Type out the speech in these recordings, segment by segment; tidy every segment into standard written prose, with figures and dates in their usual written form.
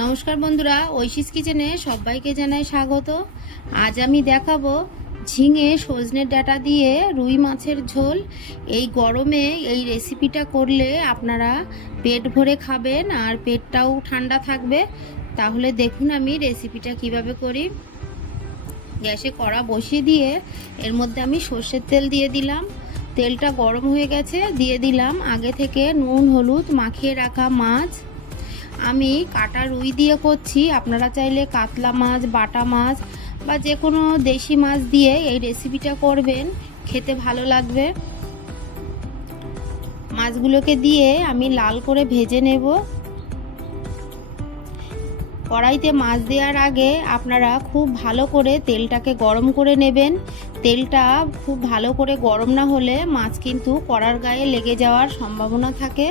নমস্কার বন্ধুরা, ঐশীস কিচেনে সবাইকে জানাই স্বাগত। আজ আমি দেখাবো ঝিঙে সজনের ডাঁটা দিয়ে রুই মাছের ঝোল। এই গরমে এই রেসিপিটা করলে আপনারা পেট ভরে খাবেন আর পেটটাও ঠান্ডা থাকবে। তাহলে দেখুন আমি রেসিপিটা কিভাবে করি। গ্যাসে কড়া বসিয়ে দিয়ে এর মধ্যে আমি সর্ষের তেল দিয়ে দিলাম। তেলটা গরম হয়ে গেছে, দিয়ে দিলাম আগে থেকে নুন হলুদ মাখিয়ে রাখা মাছ। আমি কাটা রুই দিয়ে করছি, আপনারা চাইলে কাতলা মাছ, বাটা মাছ বা যে কোনো দেশি মাছ দিয়ে এই রেসিপিটা করবেন, খেতে ভালো লাগবে। মাছগুলোকে দিয়ে আমি লাল করে ভেজে নেব। কড়াইতে মাছ দেওয়ার আগে আপনারা খুব ভালো করে তেলটাকে গরম করে নেবেন। তেলটা খুব ভালো করে গরম না হলে মাছ কিন্তু কড়ার গায়ে লেগে যাওয়ার সম্ভাবনা থাকে।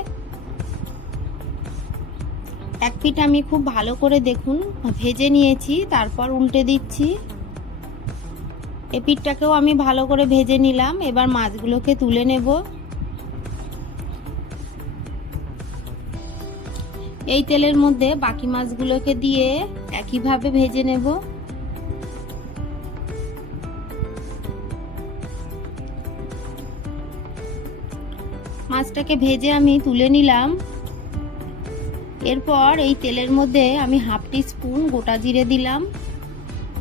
এক পিঠ আমি খুব ভালো করে দেখুন ভেজে নিয়েছি, তারপর উল্টে দিচ্ছি। এ পিঠটাকেও আমি ভালো করে ভেজে নিলাম। এবার মাছগুলোকে তুলে নেব। এই তেলের মধ্যে বাকি মাছগুলোকে দিয়ে একইভাবে ভেজে নেব। মাছটাকে ভেজে আমি তুলে নিলাম। এরপর এই তেলের মধ্যে আমি হাফ টিস্পুন গোটা জিরে দিলাম।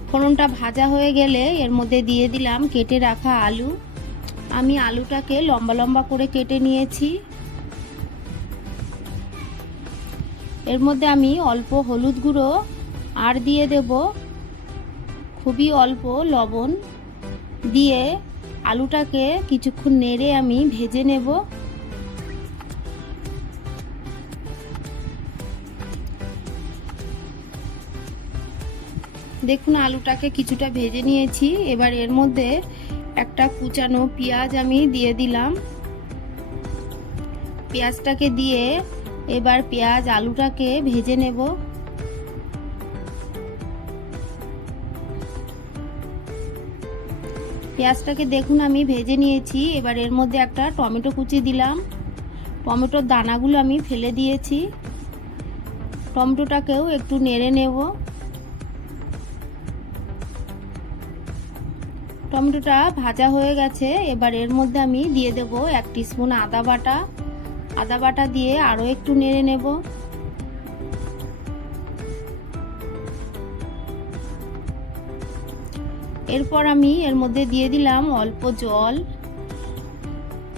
ফোড়নটা ভাজা হয়ে গেলে এর মধ্যে দিয়ে দিলাম কেটে রাখা আলু। আমি আলুটাকে লম্বা লম্বা করে কেটে নিয়েছি। এর মধ্যে আমি অল্প হলুদ গুঁড়ো আর দিয়ে দেব খুবই অল্প লবণ। দিয়ে আলুটাকে কিছুক্ষণ নেড়ে আমি ভেজে নেব। দেখুন আলুটাকে কিছুটা ভেজে নিয়েছি। এবার এর মধ্যে একটা কুচানো পেঁয়াজ আমি দিয়ে দিলাম। পেঁয়াজটাকে দিয়ে এবার পেঁয়াজ আলুটাকে ভেজে নেব। পেঁয়াজটাকে দেখুন আমি ভেজে নিয়েছি। এবার এর মধ্যে একটা টমেটো কুচি দিলাম। টমেটোর দানাগুলো আমি ফেলে দিয়েছি। টমেটোটাকেও একটু নেড়ে নেব। টমেটোটা ভাজা হয়ে গেছে। এবার এর মধ্যে আমি দিয়ে দেব 1 টিস্পুন আদা বাটা। আদা বাটা দিয়ে আরও একটু নেড়ে নেব। এরপর আমি এর মধ্যে দিয়ে দিলাম অল্প জল।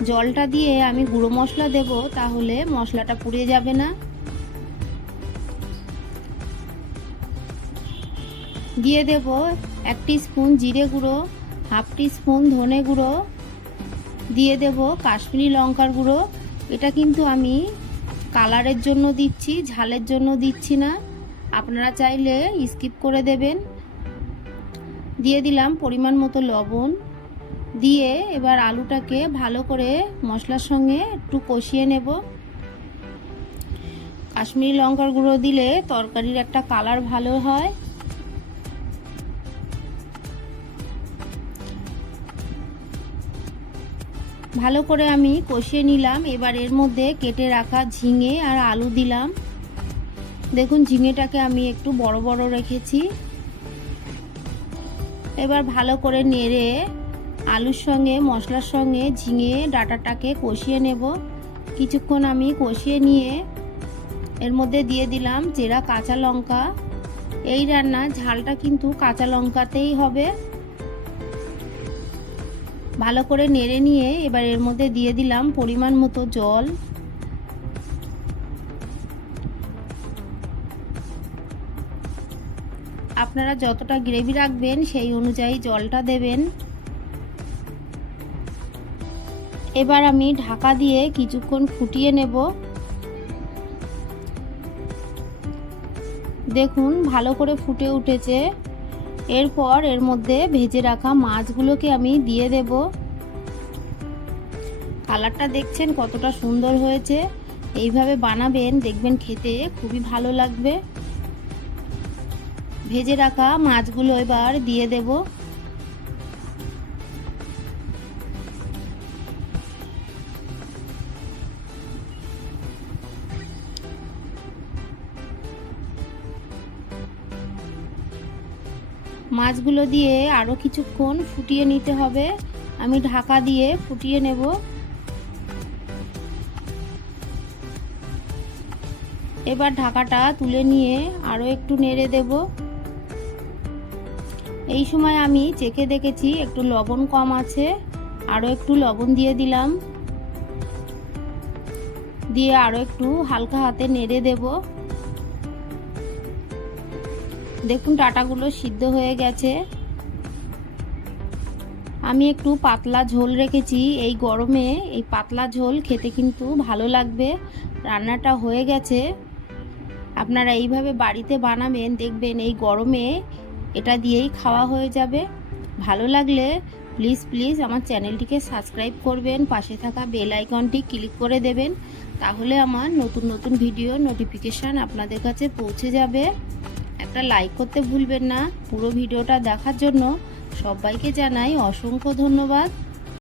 জলটা দিয়ে আমি গুঁড়ো মশলা দেব, তাহলে মশলাটা পুড়ে যাবে না। দিয়ে দেব 1 টিস্পুন জিরে গুঁড়ো, হাফ টিস্পুন ধনে গুঁড়ো, দিয়ে দেব কাশ্মীরি লঙ্কার গুঁড়ো। এটা কিন্তু আমি কালারের জন্য দিচ্ছি, ঝালের জন্য দিচ্ছি না, আপনারা চাইলে স্কিপ করে দেবেন। দিয়ে দিলাম পরিমাণ মতো লবণ। দিয়ে এবার আলুটাকে ভালো করে মশলার সঙ্গে একটু কষিয়ে নেব। কাশ্মীরি লঙ্কার গুঁড়ো দিলে তরকারির একটা কালার ভালো হয়। ভালো করে আমি কষিয়ে নিলাম। এবার এর মধ্যে কেটে রাখা ঝিঙে আর আলু দিলাম। দেখুন ঝিঙেটাকে আমি একটু বড় বড় রেখেছি। এবার ভালো করে নেড়ে আলুর সঙ্গে মশলার সঙ্গে ঝিঙে ডাঁটাটাকে কষিয়ে নেব। কিছুক্ষণ আমি কষিয়ে নিয়ে এর মধ্যে দিয়ে দিলাম চেরা কাঁচা লঙ্কা। এই রান্না ঝালটা কিন্তু কাঁচা লঙ্কাতেই হবে। ভালো করে নেড়ে নিয়ে এবার এর মধ্যে দিয়ে দিলাম পরিমাণ মতো জল। আপনারা যতটা গ্রেভি রাখবেন সেই অনুযায়ী জলটা দেবেন। এবার আমি ঢাকা দিয়ে কিছুক্ষণ ফুটিয়ে নেব। দেখুন ভালো করে ফুটে উঠেছে। এরপর এর মধ্যে ভেজে রাখা মাছগুলোকে আমি দিয়ে দেব। কালারটা দেখছেন কতটা সুন্দর হয়েছে। এইভাবে বানাবেন, দেখবেন খেতে খুবই ভালো লাগবে। ভেজে রাখা মাছগুলো এবার দিয়ে দেব। মাছগুলো দিয়ে আরও কিছুক্ষণ ফুটিয়ে নিতে হবে। আমি ঢাকা দিয়ে ফুটিয়ে নেব। এবার ঢাকাটা তুলে নিয়ে আরও একটু নেড়ে দেব। এই সময় আমি চেখে দেখেছি একটু লবণ কম আছে, আরও একটু লবণ দিয়ে দিলাম। দিয়ে আরও একটু হালকা হাতে নেড়ে দেব। দেখুন ডাঁটাগুলো সিদ্ধ হয়ে গেছে। আমি একটু পাতলা ঝোল রেখেছি, এই গরমে এই পাতলা ঝোল খেতে কিন্তু ভালো লাগবে। রান্নাটা হয়ে গেছে, আপনারা এইভাবে বাড়িতে বানাবেন, দেখবেন এই গরমে এটা দিয়েই খাওয়া হয়ে যাবে। ভালো লাগলে প্লিজ প্লিজ আমার চ্যানেলটিকে সাবস্ক্রাইব করবেন, পাশে থাকা বেল আইকনটি ক্লিক করে দেবেন, তাহলে আমার নতুন নতুন ভিডিও নোটিফিকেশান আপনাদের কাছে পৌঁছে যাবে। একটা লাইক করতে ভুলবেন না। পুরো ভিডিওটা দেখার জন্য সবাইকে জানাই অসংখ্য ধন্যবাদ।